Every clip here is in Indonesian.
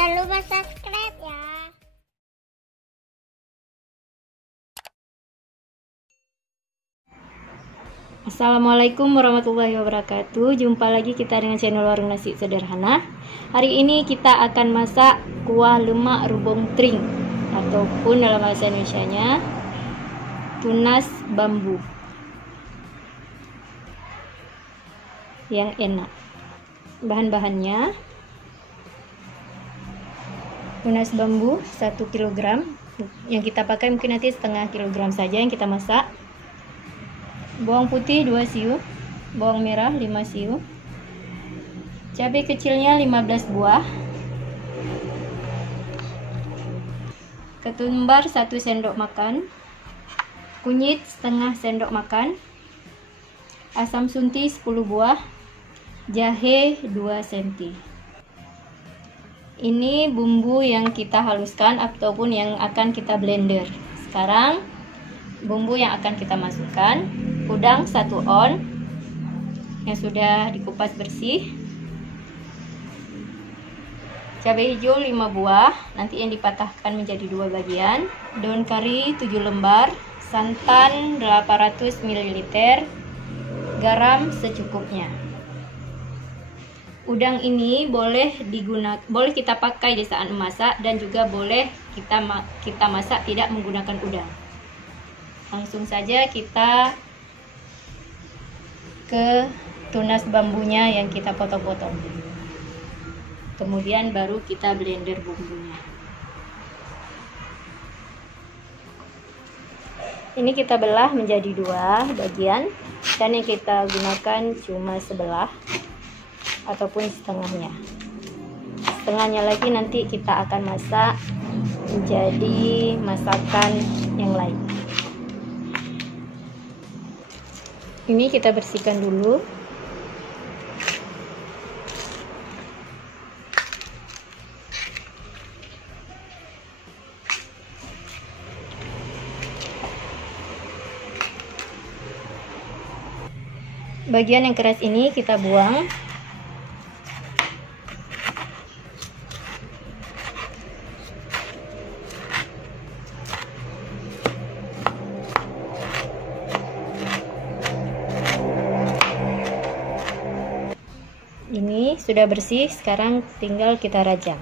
Jangan lupa subscribe ya. Assalamualaikum warahmatullahi wabarakatuh. Jumpa lagi kita dengan channel Warung Nasi Sederhana. Hari ini kita akan masak kuah lemak rubung tring, ataupun dalam bahasa Indonesianya tunas bambu yang enak. Bahan-bahannya: tunas bambu 1 kg. Yang kita pakai mungkin nanti setengah kilogram saja yang kita masak. Bawang putih 2 siung, bawang merah 5 siung, cabai kecilnya 15 buah, ketumbar 1 sendok makan, kunyit setengah sendok makan, asam sunti 10 buah, jahe 2 cm. Ini bumbu yang kita haluskan ataupun yang akan kita blender. Sekarang bumbu yang akan kita masukkan: udang 1 on yang sudah dikupas bersih, cabai hijau 5 buah nanti yang dipatahkan menjadi 2 bagian, daun kari 7 lembar, santan 800 ml, garam secukupnya. Udang ini boleh kita pakai di saat memasak, dan juga boleh kita masak tidak menggunakan udang. Langsung saja kita ke tunas bambunya yang kita potong-potong. Kemudian baru kita blender bumbunya. Ini kita belah menjadi 2 bagian, dan yang kita gunakan cuma sebelah ataupun setengahnya. Setengahnya lagi nanti kita akan masak menjadi masakan yang lain. Ini kita bersihkan dulu. Bagian yang keras ini kita buang. Ini sudah bersih, sekarang tinggal kita rajang.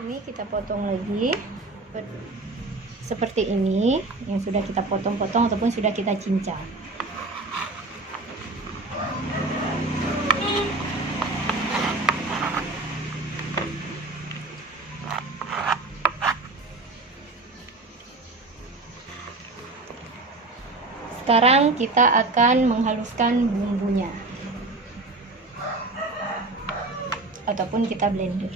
Ini kita potong lagi seperti ini, yang sudah kita potong-potong ataupun sudah kita cincang. Sekarang kita akan menghaluskan bumbunya ataupun kita blender.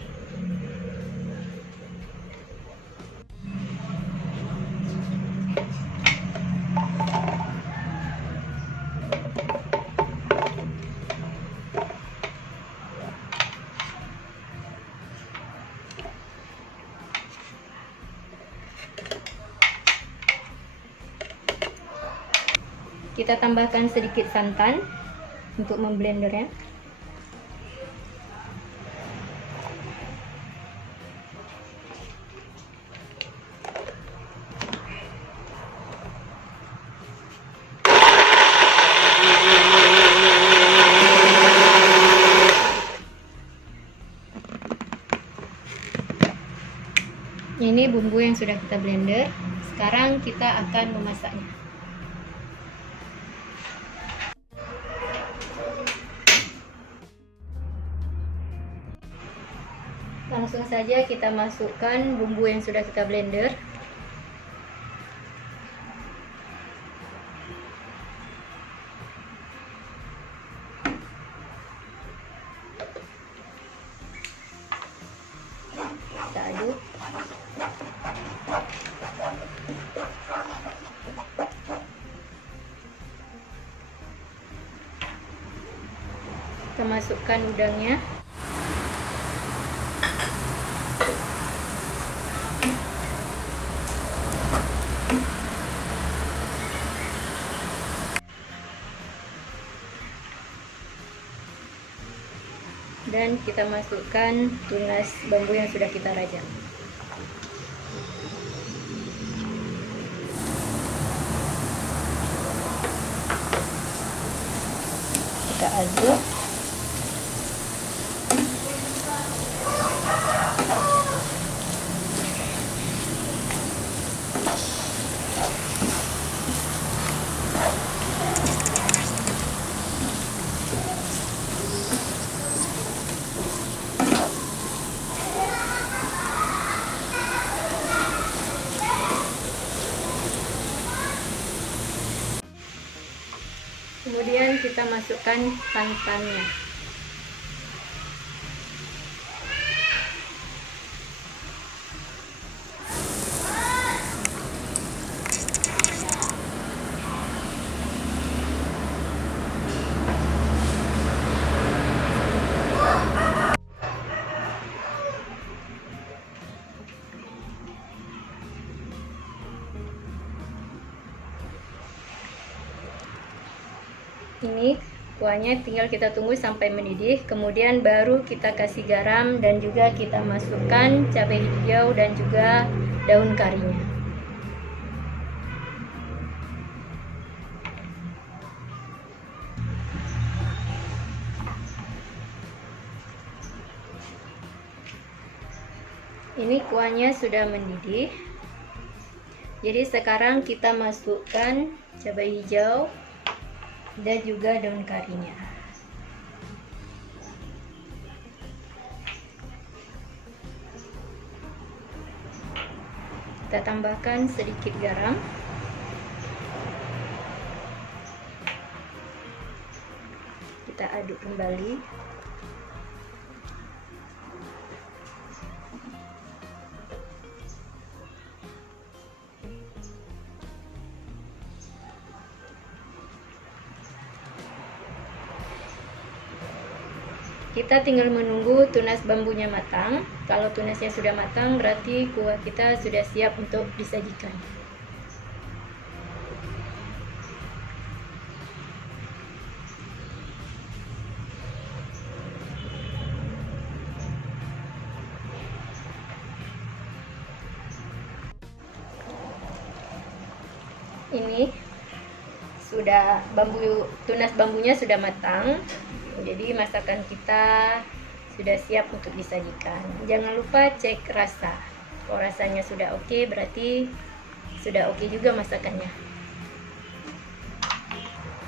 Kita tambahkan sedikit santan untuk memblendernya. Ini bumbu yang sudah kita blender. Sekarang kita akan memasaknya. Langsung saja kita masukkan bumbu yang sudah kita blender. Kita aduk. Kita masukkan udangnya. Dan kita masukkan tunas bambu yang sudah kita rajang. Kita aduk. Kemudian kita masukkan santannya. Ini kuahnya tinggal kita tunggu sampai mendidih, kemudian baru kita kasih garam dan juga kita masukkan cabai hijau dan juga daun karinya. Ini kuahnya sudah mendidih. Jadi sekarang kita masukkan cabai hijau dan juga daun karinya. Kita tambahkan sedikit garam. Kita aduk kembali. Kita tinggal menunggu tunas bambunya matang. Kalau tunasnya sudah matang, berarti kuah kita sudah siap untuk disajikan. Ini sudah tunas bambunya sudah matang. Jadi masakan kita sudah siap untuk disajikan. Jangan lupa cek rasa. Kalau rasanya sudah oke, berarti sudah oke juga masakannya.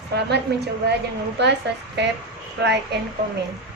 Selamat mencoba. Jangan lupa subscribe, like, and comment.